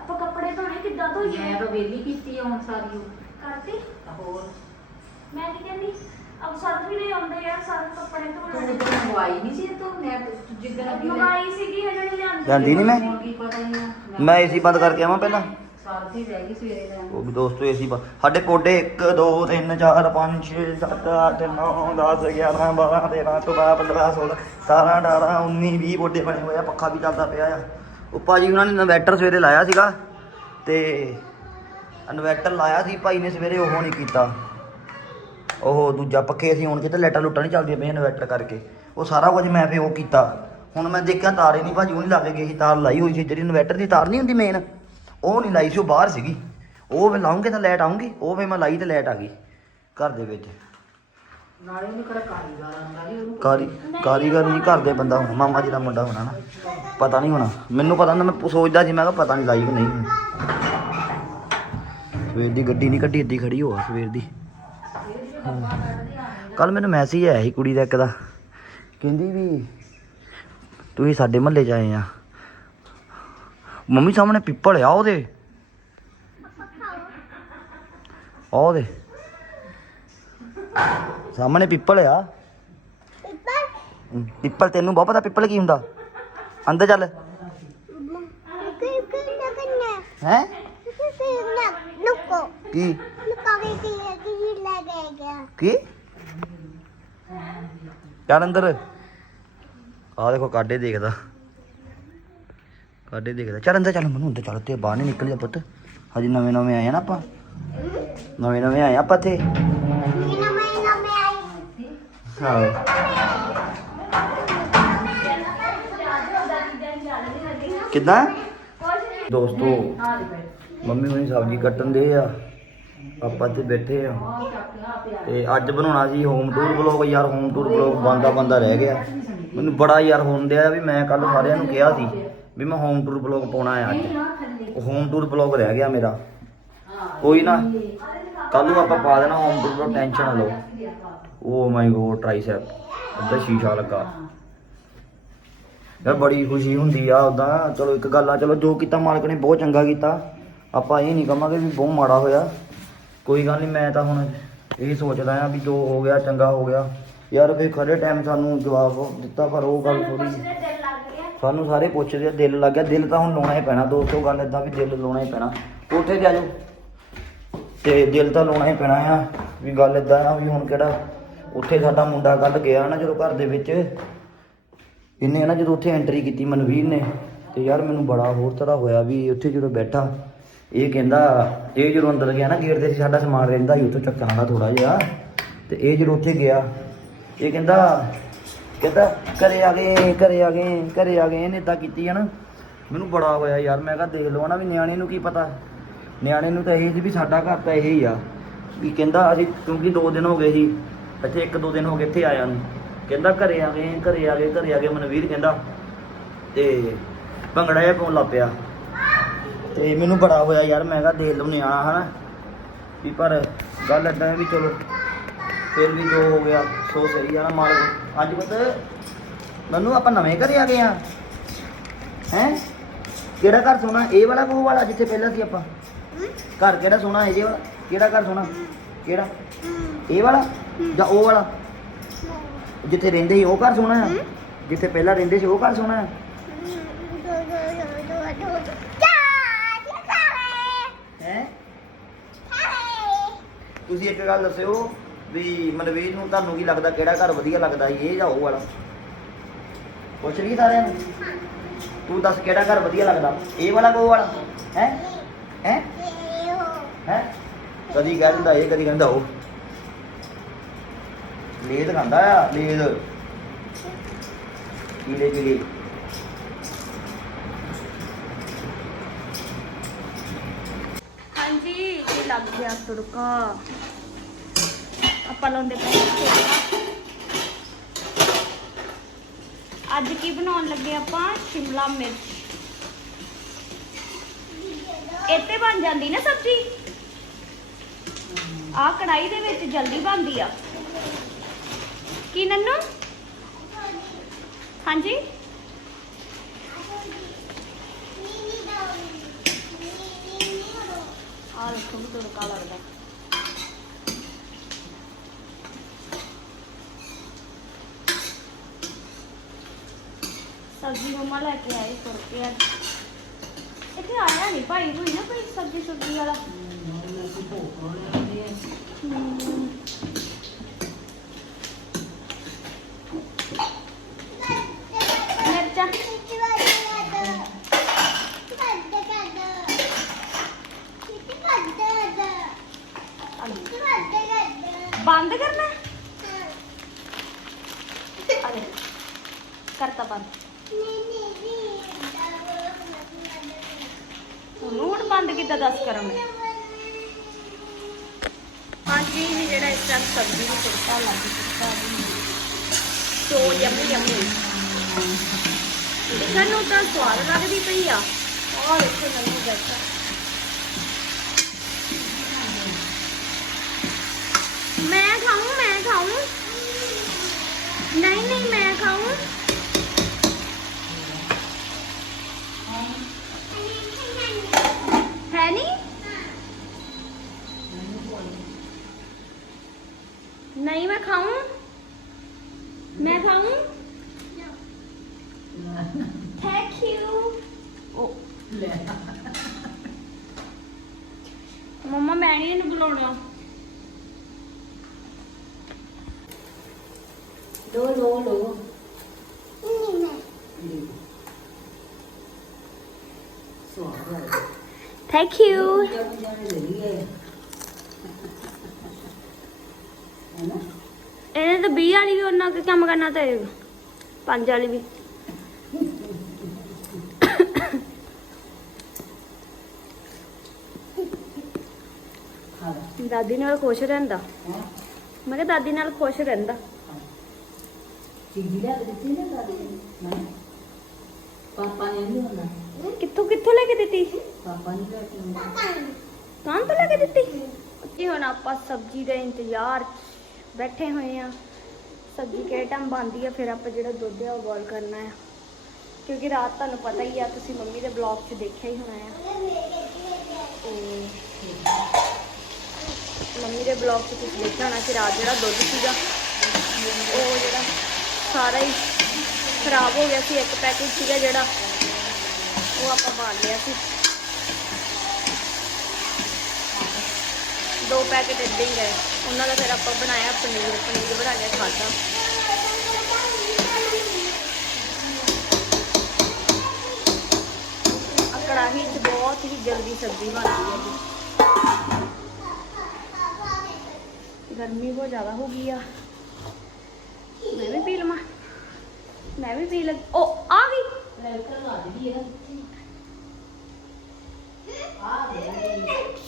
ਆਪਾਂ ਕੱਪੜੇ ਧੋਣੇ ਕਿੱਦਾਂ ਧੋਈਏ? ਮੈਂ ਤਾਂ ਵੇਲੀ ਕੀਤੀ ਆ ਹੁਣ ਸਾਰੀ ਉਹ ਕਰਤੀ? ਹੋਰ। ਮੈਂ ਕੀ ਕਹਿੰਦੀ ਅਬ ਸਰਦ ਵੀ ਨਹੀਂ ਆਉਂਦੇ ਯਾਰ ਸਾਰੇ ਕੱਪੜੇ ਤੂੰ ਧੋਣੇ। ਤਾਂ ਮੰਗਵਾਈ ਨਹੀਂ ਸੀ ਤੂੰ ਮੈਂ ਜਿੱਦਣ ਅੱਗੇ ਮੰਗਾਈ ਸੀਗੀ ਹਜੇ ਨਹੀਂ ਲਿਆਂਦੀ। ਲਿਆਂਦੀ ਨੀ ਮੈਂ? ਹੁਣ ਕੀ ਪਤਾ ਨਹੀਂ ਮੈਂ ਏਸੀ ਬੰਦ ਕਰਕੇ ਆਵਾਂ ਪਹਿਲਾਂ? ਸਾਥੀ ਰਹਿ ਗਈ ਸਵੇਰੇ ਦਾ ਉਹ ਵੀ ਦੋਸਤੋ ਏਸੀ ਬੰਦ ਸਾਡੇ ਕੋਡੇ 1 2 3 4 5 6 7 8 9 10 11 12 13 14 15 16 17 18 19 20 ਕੋਡੇ ਬਣੇ ਹੋਏ ਆ, ਪੱਖਾ ਵੀ ਚੱਲਦਾ ਪਿਆ ਆ। ਉਹ ਭਾਜੀ ਉਹਨਾਂ ਨੇ ਇਨਵੈਟਰ ਸਵੇਰੇ ਲਾਇਆ ਸੀਗਾ ਤੇ ਇਨਵੈਟਰ ਲਾਇਆ ਸੀ, ਭਾਈ ਨੇ ਸਵੇਰੇ ਉਹ ਨਹੀਂ ਕੀਤਾ। ਉਹ ਦੂਜਾ ਪੱਖੇ ਅਸੀਂ ਹੁਣ ਕਿਤੇ ਲਾਈਟਾਂ ਲੁੱਟਾਂ ਨਹੀਂ ਚੱਲਦੀਆਂ ਪਈਆਂ ਇਨਵੈਟਰ ਕਰਕੇ। ਉਹ ਸਾਰਾ ਕੁਝ ਮੈਂ ਫੇ ਉਹ ਕੀਤਾ। ਹੁਣ ਮੈਂ ਦੇਖਿਆ ਤਾਰੇ ਹੀ ਨਹੀਂ, ਭਾਜੀ, ਉਹ ਨਹੀਂ ਲੱਗ ਗਈ ਸੀ, ਤਾਰ ਲਾਈ ਹੋਈ ਸੀ, ਜਿਹੜੀ ਇਨਵੈਟਰ ਦੀ ਤਾਰ ਨਹੀਂ ਹੁੰਦੀ ਮੇਨ ਉਹ ਨਹੀਂ ਲਾਈ ਸੀ ਉਹ ਬਾਹਰ ਸੀਗੀ। ਉਹ ਮੈਂ ਲਾਉਂਗੇ ਤਾਂ ਲਾਈਟ ਆਉਂਗੀ ਉਹ ਫੇ ਮੈਂ ਲਾਈ ਤੇ ਲਾਈਟ ਆ ਗਈ ਘਰ ਦੇ ਵਿੱਚ। ਨਾਲੇ ਉਹਨੂੰ ਕਿਹੜਾ ਕਾਰੀਗਰ ਆਂਦਾ ਜੀ ਉਹਨੂੰ ਕਾਰੀ ਕਾਰੀਗਰ ਨਹੀਂ ਘਰ ਦੇ ਬੰਦਾ ਹੋਣਾ ਮਾਮਾ ਜੀ ਦਾ ਮੁੰਡਾ ਹੋਣਾ ਨਾ ਪਤਾ ਨਹੀਂ ਹੋਣਾ। ਮੈਨੂੰ ਪਤਾ ਨਾ ਮੈਂ ਸੋਚਦਾ ਸੀ ਮੈਂ ਕਿਹਾ ਪਤਾ ਨਹੀਂ ਲਾਈ ਕਿ ਨਹੀਂ। ਸਵੇਰ ਦੀ ਗੱਡੀ ਨਹੀਂ ਕੱਢੀ ਏਦੀ ਖੜੀ ਹੋਆ ਸਵੇਰ ਦੀ। ਕੱਲ ਮੈਨੂੰ ਮੈਸੇਜ ਆਇਆ ਸੀ ਕੁੜੀ ਦਾ ਇੱਕ ਦਾ। ਕਹਿੰਦੀ ਵੀ ਤੁਸੀਂ ਸਾਡੇ ਮਹੱਲੇ 'ਚ ਆਏ ਆ। ਮੰਮੀ ਸਾਹਮਣੇ ਪਿੱਪਲ ਆ ਉਹਦੇ। ਆ ਉਹਦੇ। ਸਾਹਮਣੇ ਪਿੱਪਲ ਆ। ਪਿੱਪਲ ਤੈਨੂੰ ਬਹੁਤ ਪਤਾ ਪਿੱਪਲ ਕੀ ਹੁੰਦਾ। ਅੰਦਰ ਚੱਲ। ਹੈ? ਕੀ? ਕੀ? ਚੱਲ ਅੰਦਰ। ਆ ਦੇਖੋ, ਕਾਡੇ ਦੇਖਦਾ। ਕਾਡੇ ਦੇਖਦਾ ਚੱਲ ਅੰਦਰ ਚੱਲ, ਮਨੂੰ ਅੰਦਰ ਚੱਲ, ਤੇ ਬਾਹਰ ਨਹੀਂ ਨਿਕਲ ਪੁੱਤ। ਹਜੇ ਨਵੇਂ ਨਵੇਂ ਆਏ ਆ ਨਾ ਆਪਾਂ। ਨਵੇਂ ਨਵੇਂ ਆਏ ਆਪਾਂ ਇੱਥੇ। ਹਾਂ। ਕਿੱਦਾਂ? ਦੋਸਤੋ, ਮੰਮੀ ਹੁਣੀ ਸਬਜ਼ੀ ਕੱਟਣ ਦੇ ਆ। ਆਪਾਂ ਤੇ ਬੈਠੇ ਆ। ਤੇ ਅੱਜ ਬਣਾਉਣਾ ਸੀ ਹੋਮ ਟੂਰ ਬਲੌਗ ਯਾਰ ਹੋਮ ਟੂਰ ਬਲੌਗ ਬੰਦਾ ਬੰਦਾ ਰਹਿ ਗਿਆ। ਮੈਨੂੰ ਬੜਾ ਯਾਰ ਹੋਣ ਦਿਆ ਵੀ ਮੈਂ ਕੱਲ ਸਾਰਿਆਂ ਨੂੰ ਕਿਹਾ ਸੀ। ਵੀ ਮੈਂ ਹੋਮ ਟੂਰ ਬਲੌਗ ਪਾਉਣਾ ਹੈ ਅੱਜ। ਉਹ ਹੋਮ ਟੂਰ ਬਲੌਗ ਰਹਿ ਗਿਆ ਮੇਰਾ। ਕੋਈ ਨਾ ਕੱਲ ਨੂੰ ਆਪਾਂ ਪਾ ਦੇਣਾ ਹੋਮ ਟੂਰ ਬਲੌਗ ਟੈਨਸ਼ਨ ਨਾ ਲਓ। ਓ ਮਾਈ ਗੋਡ ਟ੍ਰਾਈਸੈਪ ਅੱਧਾ ਸ਼ੀਸ਼ਾ ਲੱਗਾ। ਯਾਰ ਬੜੀ ਖੁਸ਼ੀ ਹੁੰਦੀ ਆ ਉਦਾਂ ਚਲੋ ਇੱਕ ਗੱਲ ਆ ਚਲੋ ਜੋ ਕੀਤਾ ਮਾਲਕ ਨੇ ਬਹੁਤ ਚੰਗਾ ਕੀਤਾ। ਆਪਾਂ ਇਹ ਨਹੀਂ ਕਹਾਂਗੇ ਵੀ ਬਹੁਤ ਮਾੜਾ ਹੋਇਆ। ਕੋਈ ਗੱਲ ਨਹੀਂ ਮੈਂ ਤਾਂ ਹੁਣ ਇਹ ਸੋਚਦਾ ਆ ਵੀ ਜੋ ਹੋ ਗਿਆ ਚੰਗਾ ਹੋ ਗਿਆ। ਯਾਰ ਫੇ ਖੜੇ ਟਾਈਮ ਸਾਨੂੰ ਜਵਾਬ ਦਿੱਤਾ ਪਰ ਉਹ ਗੱਲ ਥੋੜੀ ਸਾਨੂੰ ਸਾਰੇ ਪੁੱਛਦੇ ਆ, ਦਿਲ ਲੱਗ ਗਿਆ ਦਿਲ ਤਾਂ ਹੁਣ ਲਾਉਣਾ ਹੀ ਪੈਣਾ, ਦੋਸਤੋ, ਗੱਲ ਇਦਾਂ ਵੀ ਦਿਲ ਲਾਉਣਾ ਹੀ ਪੈਣਾ। ਕੋਠੇ ਤੇ ਆ ਜਾਓ ਤੇ ਦਿਲ ਤਾਂ ਲਾਉਣਾ ਹੀ ਪੈਣਾ ਆ, ਵੀ ਗੱਲ ਇਦਾਂ ਆ ਵੀ ਹੁਣ ਕਿਹੜਾ, ਉੱਥੇ ਸਾਡਾ ਮੁੰਡਾ ਕੱਲ ਗਿਆ ਨਾ ਜਦੋਂ ਘਰ ਦੇ ਵਿੱਚ। ਇਹਨੇ ਨਾ ਜਦੋਂ ਉੱਥੇ ਐਂਟਰੀ ਕੀਤੀ ਮਨਵੀਰ ਨੇ, ਤੇ ਯਾਰ ਮੈਨੂੰ ਬੜਾ ਹੋਰ ਤਰ੍ਹਾਂ ਹੋਇਆ ਵੀ ਉੱਥੇ ਜਦੋਂ ਬੈਠਾ, ਇਹ ਕਹਿੰਦਾ, ਇਹ ਜਦੋਂ ਅੰਦਰ ਗਿਆ ਨਾ ਗੇਟ ਦੇ ਸਾਡਾ ਸਮਾਨ ਰਹਿੰਦਾ ਸੀ, ਉੱਥੋਂ ਚੱਕਣ ਵਾਲਾ ਥੋੜਾ ਜਿਹਾ। ਤੇ ਇਹ ਜਦੋਂ ਉੱਥੇ ਗਿਆ, ਇਹ ਕਹਿੰਦਾ ਕਹਿੰਦਾ, ਘਰੇ ਆ ਗਏ, ਘਰੇ ਆ ਗਏ, ਘਰੇ ਆ ਗਏ, ਇਹਨੇ ਇਦਾਂ ਕੀਤੀ ਹੈ ਨਾ। ਮੈਨੂੰ ਬੜਾ ਹੋਇਆ ਯਾਰ, ਮੈਂ ਕਿਹਾ ਦੇਖ ਲਓ ਨਾ ਵੀ ਨਿਆਣੇ ਨੂੰ ਕੀ ਪਤਾ। ਨਿਆਣੇ ਨੂੰ ਤਾਂ ਇਹ ਸੀ ਵੀ ਸਾਡਾ ਘਰ ਤਾਂ ਇਹ ਹੀ ਆ, ਵੀ ਕਹਿੰਦਾ ਅਸੀਂ ਕਿਉਂਕਿ 2 ਦਿਨ ਹੋ ਗਏ ਸੀ, ਇੱਥੇ 1-2 ਦਿਨ ਹੋ ਗਏ ਇੱਥੇ ਆਇਆ ਨੂੰ। ਕਹਿੰਦਾ ਘਰੇ ਆ ਗਏ, ਘਰੇ ਆ ਗਏ, ਘਰੇ ਆ ਗਏ, ਮਨਵੀਰ ਕਹਿੰਦਾ, ਤੇ ਭੰਗੜਾ ਜਿਹਾ ਪਾਉਣ ਲੱਗ ਪਿਆ। ਤੇ ਮੈਨੂੰ ਬੜਾ ਹੋਇਆ ਯਾਰ, ਮੈਂ ਕਿਹਾ ਦੇਖ ਲਓ ਨਿਆਣਾ ਹਨਾ। ਵੀ ਪਰ ਗੱਲ ਏਦਾਂ ਵੀ ਚਲੋ ਫਿਰ ਵੀ ਜੋ ਹੋ ਗਿਆ, ਸੋ ਸਹੀ ਆ ਨਾ ਮਾਲਕ। ਅੱਜ ਪਤਾ ਮੈਨੂੰ ਆਪਾਂ ਨਵੇਂ ਘਰੇ ਆ ਗਏ ਆ। ਹੈ? ਕਿਹੜਾ ਘਰ ਸੋਣਾ ਇਹ ਵਾਲਾ ਕੋ ਵਾਲਾ, ਜਿੱਥੇ ਪਹਿਲਾਂ ਸੀ ਆਪਾਂ? ਘਰ ਕਿਹੜਾ ਸੋਣਾ ਇਹ ਜੇ ਵਾਲਾ? ਕਿਹੜਾ ਘਰ ਸੋਣਾ ਕਿਹੜਾ? ਇਹ ਵਾਲਾ? ਜਾਂ ਉਹ ਵਾਲਾ? ਜਿੱਥੇ ਰਹਿੰਦੇ ਸੀ, ਉਹ ਘਰ ਸੋਣਾ ਆ? ਜਿੱਥੇ ਪਹਿਲਾਂ ਰਹਿੰਦੇ ਸੀ, ਉਹ ਘਰ ਸੋਣਾ ਆ? ਤੁਸੀਂ ਇੱਕ ਗੱਲ ਦੱਸਿਓ ਵੀ ਮਨਵੀਰ ਨੂੰ ਤੁਹਾਨੂੰ ਕੀ ਲੱਗਦਾ, ਕਿਹੜਾ ਘਰ ਵਧੀਆ ਲੱਗਦਾ ਇਹ ਜਾਂ ਉਹ ਵਾਲਾ? ਪੁੱਛ ਲਈ ਸਾਰਿਆਂ ਨੂੰ। ਤੂੰ ਦੱਸ ਕਿਹੜਾ ਘਰ ਵਧੀਆ ਲੱਗਦਾ, ਇਹ ਵਾਲਾ ਕਿ ਵਾਲਾ? ਹੈ? ਹੈ? ਹੈ? ਕਦੀ ਕਹਿ ਦਿੰਦਾ ਇਹ, ਕਦੀ ਕਹਿੰਦਾ ਉਹ। ਲੇਦ ਖਾਂਦਾ ਆ, ਲੇਦ। ਕੀਲੇ ਕੀਲੇ ਹਾਂਜੀ, ਇਹ ਲੱਗ ਗਿਆ ਤੁੜਕਾ ਆਪਾਂ ਲਾਉਂਦੇ ਪਏ ਅੱਜ ਕੀ ਬਣਾਉਣ ਲੱਗੇ ਆਪਾਂ? ਸ਼ਿਮਲਾ ਮਿਰਚ। ਇੱਥੇ ਬਣ ਜਾਂਦੀ ਨਾ ਸਬਜ਼ੀ? ਆ ਕੜਾਈ ਦੇ ਵਿੱਚ ਜਲਦੀ ਬਣਦੀ ਆ। ਕੀ ਨੰਨੂ? ਹਾਂਜੀ ਆ ਦੇਖੋ ਵੀ ਤੁੜਕਾ ਲੱਗਦਾ ਸਬਜ਼ੀ ਮੰਮਾ ਲੈ ਕੇ ਆਏ ਜੀ ਵੀ ਜਿਹੜਾ ਇਸ ਟਾਈਮ ਸਬਜ਼ੀ ਨੂੰ ਤੜਕਾ ਲੱਗ ਚੁੱਕਾ ਜੀ। ਸੋ ਯਮੀ ਯਮੀ ਦੇਖਣ ਨੂੰ ਤਾਂ ਸਵਾਦ ਲੱਗਦੀ ਪਈ ਆ। ਔਰ ਇੱਥੇ ਮੈਨੂੰ ਬੈਠਾ। ਮੈਂ ਖਾਉਂ ਮੈਂ ਖਾਉਂ ਨਹੀਂ ਨਹੀਂ, ਮੈਂ ਖਾਉਂ ਹੈ ਨਹੀਂ नहीं मैं खाऊं मैं खाऊं थैंक यू ਲੈ ਮੰਮਾ ਮੈਂ ਨਹੀਂ ਇਹਨੂੰ ਬੁਲਾਉਣਾ ਲੋ ਲੋ ਲੋ ਸਵਾਦ ਹੈ ਥੈਂਕ ਯੂ ਜਦ ਜਾਣੇ ਲਈ ਹੈ ਹੈਨਾ? ਇਹਨੇ ਤਾਂ 20 ਵਾਲੀ ਵੀ ਉਹਨਾਂ ਕੁ ਕੰਮ ਕਰਨਾ ਤੇ 5 ਵਾਲੀ ਵੀ। ਦਾਦੀ ਨਾਲ ਖੁਸ਼ ਰਹਿੰਦਾ। ਮੈਂ ਕਿਹਾ ਦਾਦੀ ਨਾਲ ਖੁਸ਼ ਰਹਿੰਦਾ। ਚੀਜ਼ੀ ਲੈ ਕੇ ਦਿੱਤੀ ਨਾ ਦਾਦੀ ਨੇ? ਹੈਂ? ਪਾਪਾ ਨੇ ਨਹੀਂ ਹੁੰਦਾ ਕਿੱਥੋਂ ਕਿੱਥੋਂ ਲੈ ਕੇ ਦਿੱਤੀ? ਪਾਪਾ ਨੇ ਲੈ ਕੇ ਤੋਂ ਲੈ ਕੇ ਦਿੱਤੀ? ਜੀ ਹੁਣ ਆਪਾਂ ਸਬਜ਼ੀ ਦੇ ਇੰਤਜ਼ਾਰ ਬੈਠੇ ਹੋਏ ਆ। ਸਬਜ਼ੀ ਕਿਹੜੇ ਟਾਈਮ ਬਣਦੀ ਆ, ਫਿਰ ਆਪਾਂ ਜਿਹੜਾ ਦੁੱਧ ਆ ਉਹ ਬੋਇਲ ਕਰਨਾ ਆ। ਕਿਉਂਕਿ ਰਾਤ ਤੁਹਾਨੂੰ ਪਤਾ ਹੀ ਆ, ਤੁਸੀਂ ਮੰਮੀ ਦੇ ਬਲੌਗ 'ਚ ਦੇਖਿਆ ਹੀ ਹੋਣਾ ਆ। ਮੰਮੀ ਦੇ ਬਲੌਗ 'ਚ ਤੁਸੀਂ ਦੇਖਿਆ ਹੋਣਾ ਕਿ ਰਾਤ ਜਿਹੜਾ ਦੁੱਧ ਸੀਗਾ, ਉਹ ਜਿਹੜਾ ਸਾਰਾ ਹੀ ਖਰਾਬ ਹੋ ਗਿਆ ਸੀ। ਇੱਕ ਪੈਕੇਟ ਸੀਗਾ ਜਿਹੜਾ, ਉਹ ਆਪਾਂ ਬਾਲ ਲਿਆ ਸੀ। ਦੋ ਪੈਕੇਟ ਇੱਦਾਂ ਹੀ ਗਏ। ਉਹਨਾਂ ਦਾ ਫਿਰ ਆਪਾਂ ਬਣਾਇਆ ਪਨੀਰ ਪਨੀਰ ਬਣਾ ਕੇ ਖਾਧਾ। ਕੜਾਹੀ 'ਚ ਬਹੁਤ ਹੀ ਜਲਦੀ ਸਬਜ਼ੀ ਬਣਦੀ ਹੈ ਜੀ। ਗਰਮੀ ਬਹੁਤ ਜ਼ਿਆਦਾ ਹੋ ਗਈ ਆ। ਮੈਂ ਵੀ ਪੀ ਲਵਾਂ। ਮੈਂ ਵੀ ਪੀ ਲੱਗ ਉਹ ਆ ਗਈ। ਲੈ ਲਾ ਦਿੱਤੀ ਹੈ ਆ ਗਈ।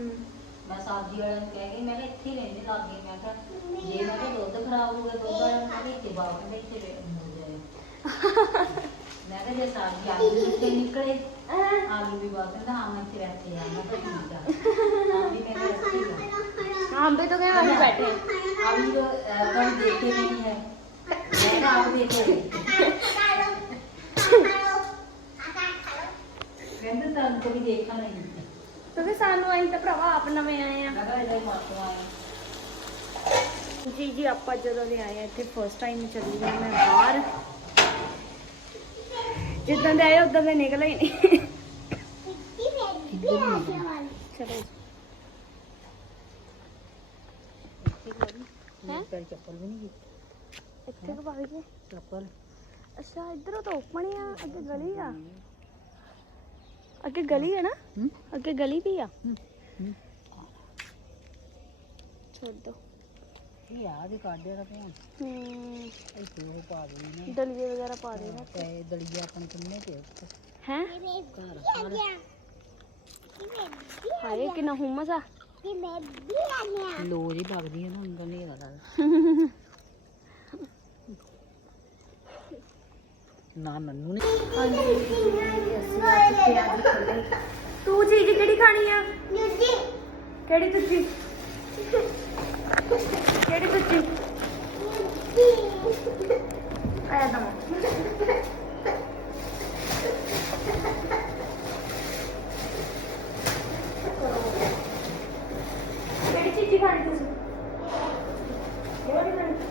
ਸਬਜ਼ੀ ਵਾਲੇ ਨੂੰ ਕਹਿ ਗਈ ਮੈਂ ਕਿਹਾ ਇੱਥੇ ਹੀ ਰਹਿੰਦੇ ਲਾਗੇ ਮੈਂ ਕਿਹਾ ਜੇ ਮੈਂ ਕਿਹਾ ਦੁੱਧ ਖਰਾਬ ਹੋ ਗਿਆ ਦੁੱਧ ਵਾਲੇ ਨੂੰ ਕਹਿੰਦੇ ਇੱਥੇ ਬਾਪ ਨੇ ਇੱਥੇ ਰਹਿ- ਮਿਲ ਜਾਏ। ਮੈਂ ਕਿਹਾ ਜੇ ਸਬਜ਼ੀ ਆਲੂ ਵੀ ਇੱਥੇ ਨਿਕਲੇ ਆਲੂ ਵੀ ਬਾਪ ਕਹਿੰਦਾ ਹਾਂ ਮੈਂ ਇੱਥੇ ਰਹਿ ਆ ਮੈਂ ਕਿਹਾ ਠੀਕ ਆ। ਆਲੂ ਵੀ ਮੈਂ ਕਿਹਾ ਇੱਥੇ ਹੀ ਆ। ਆਂਬੇ ਤੋਂ ਗਏ ਅਸੀਂ ਬੈਠੇ। ਆਲੂ ਅਹ, ਤੁਹਾਨੂੰ ਦੇਖ ਕੇ ਨਹੀਂ ਕਿਉਂਕਿ ਸਾਨੂੰ ਅਸੀਂ ਤਾਂ ਭਰਾਵਾ ਆਪ ਨਵੇਂ ਆਏ ਆ। ਜੀ ਜੀ ਆਪਾਂ ਜਦੋਂ ਦੇ ਆਏ ਆ ਇੱਥੇ ਫਸਟ ਟਾਈਮ ਚੱਲੀ ਆ ਮੈਂ ਬਾਹਰ। ਜਿੱਦਾਂ ਦੇ ਆਏ ਉਦਾਂ ਦੇ ਨਿਕਲੇ ਹੀ ਨਹੀਂ। ਚਲੋ? ਪੈਰ ਚੱਪਲ ਵੀ ਨਹੀਂ ਇੱਥੇ ਕੋ ਪਾਈ ਜੇ ਚੱਪਲ। ਅੱਛਾ ਇਧਰੋਂ ਤਾਂ ਓਪਨ ਆ ਅੱਗੇ ਗਲੀ ਆ। ਅੱਗੇ ਗਲੀ ਹੈ ਨਾ? ਅੱਗੇ ਗਲੀ ਵੀ ਆ। ਛੱਡ ਦੋ। ਇਹ ਆ ਦੀ ਕਾਢਿਆ ਦਾ ਧਿਆਨ ਹੂੰ। ਇੱਥੇ ਉਹ ਪਾ ਦੇਣੀ ਨੇ? ਦਲੀਏ ਵਗੈਰਾ ਪਾ ਦੇ ਨਾ ਤੇ ਦਲੀਆ ਆਪਣ ਕਿੰਨੇ ਤੇ ਹੈ? ਹਾਏ ਕਿੰਨਾ ਹੁਮਸ ਆ। ਲੋ ਜੀ ਲੱਗਦੀ ਹੈ ਨਾ ਅੰਦਰ ਨਹੀਂ ਆਦਾ ਨਾ ਨੰਨੂ ਨੇ ਹਾਂਜੀ ਅਸੀਂ ਆ ਚੁੱਕੇ ਆ ਤੂੰ ਚੀਜ਼ ਕਿਹੜੀ ਖਾਣੀ ਆ? ਕਿਹੜੀ ਤੁਸੀਂ ਕਿਹੜੀ ਤੁਸੀਂ ਆਇਆ ਦਮੋ ਕਿਹੜੀ ਚੀਜ਼ ਖਾਣੀ ਤੁਸੀਂ ਕਿਹੜੀ ਖਾਣੀ ਹੈ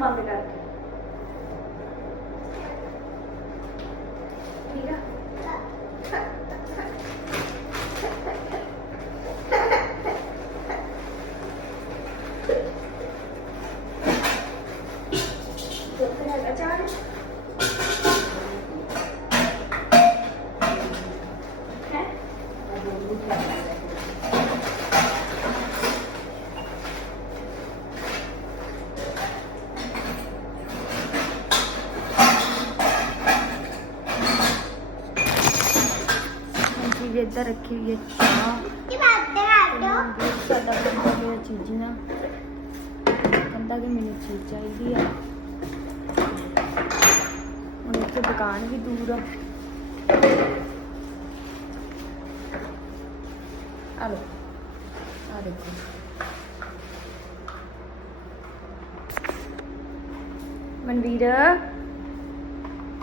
ਬੰਦ ਕਰਕੇ ਠੀਕ ਆ ਦੁੱਧ ਹੈਗਾ ਚਾਹ ਹੈ ਹਾਂਜੀ ਜੀ ਇੱਧਰ ਰੱਖੀ ਹੋਈ ਹੈ ਚਾਹ। ਇਹ ਸਾਡਾ ਬੰਦਾ ਗਿਆ ਚੀਜ਼। ਨਾ ਕਹਿੰਦਾ ਕਿ ਮੈਨੂੰ ਚੀਜ਼ ਚਾਹੀਦੀ ਆ। ਹੁਣ ਇੱਥੇ ਦੁਕਾਨ ਵੀ ਦੂਰ ਆ। ਆ ਲੋ ਆ ਦੇਖੋ। ਮਨਵੀਰ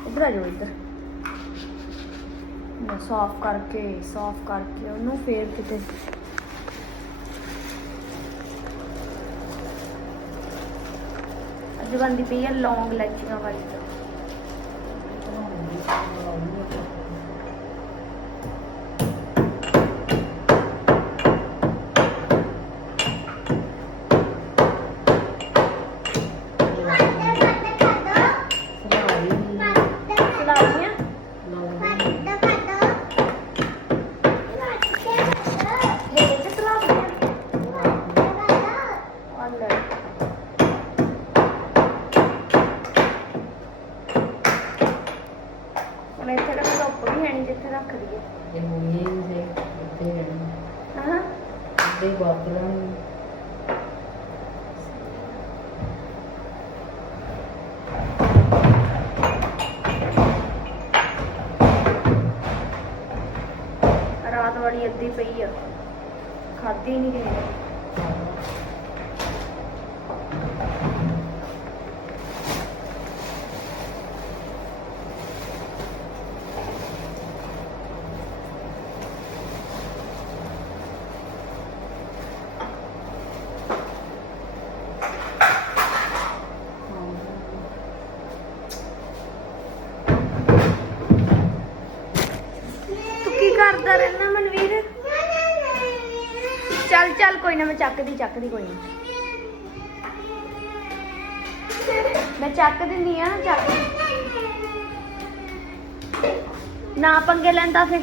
ਇੱਧਰ ਆ ਜਾਓ ਇੱਧਰ। ਮੈਂ ਸਾਫ਼ ਕਰਕੇ ਸਾਫ਼ ਕਰਕੇ ਉਹਨੂੰ ਫੇਰ ਕਿਤੇ ਅੱਜ ਬੰਦੀ ਪਈ ਆ ਲੌਂਗ ਲੈਚੀਆਂ ਵਾਲੀ ਸਲਾਈਆਂ ਇਹ ਤੇ ਸਲਾਈਆਂ ਆਲੇ ਹੁਣ ਇੱਥੇ ਤਾਂ ਧੁੱਪ ਵੀ ਹੈ ਨਹੀਂ ਜਿੱਥੇ ਰੱਖ ਦਈਏ ਹਾਂ ਰਾਤ ਵਾਲੀ ਅੱਧੀ ਪਈ ਆ। ਖਾਦੀ ਨਹੀਂ ਗਈ ਤੂੰ ਕੀ ਕਰਦਾ ਰਹਿਣਾ ਮਨਵੀਰ ਚੱਲ ਚੱਲ ਕੋਈ ਨਾ ਮੈਂ ਚੱਕਦੀ ਚੱਕਦੀ ਕੋਈ ਨਾ। ਮੈਂ ਚੱਕ ਦਿੰਦੀ ਆ ਚੱਕ। ਨਾ ਪੰਗੇ ਲੈਂਦਾ ਫਿਰ।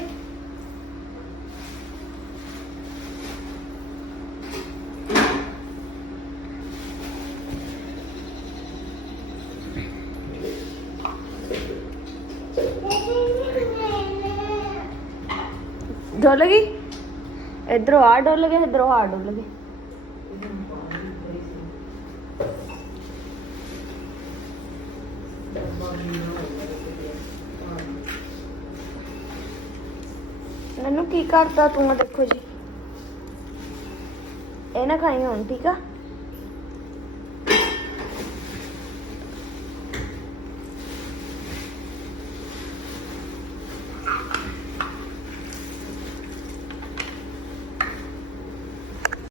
ਡੁੱਲ ਗਈ? ਇਧਰੋਂ ਆ ਡੁੱਲ ਗਏ, ਇਧਰੋਂ ਆ ਡੁੱਲ ਗਏ ਮੈਨੂੰ ਕੀ ਕਰਦਾ ਤੂੰ ਦੇਖੋ ਜੀ। ਇਹ ਨਾ ਖਾਈ ਹੁਣ ਠੀਕ ਆ?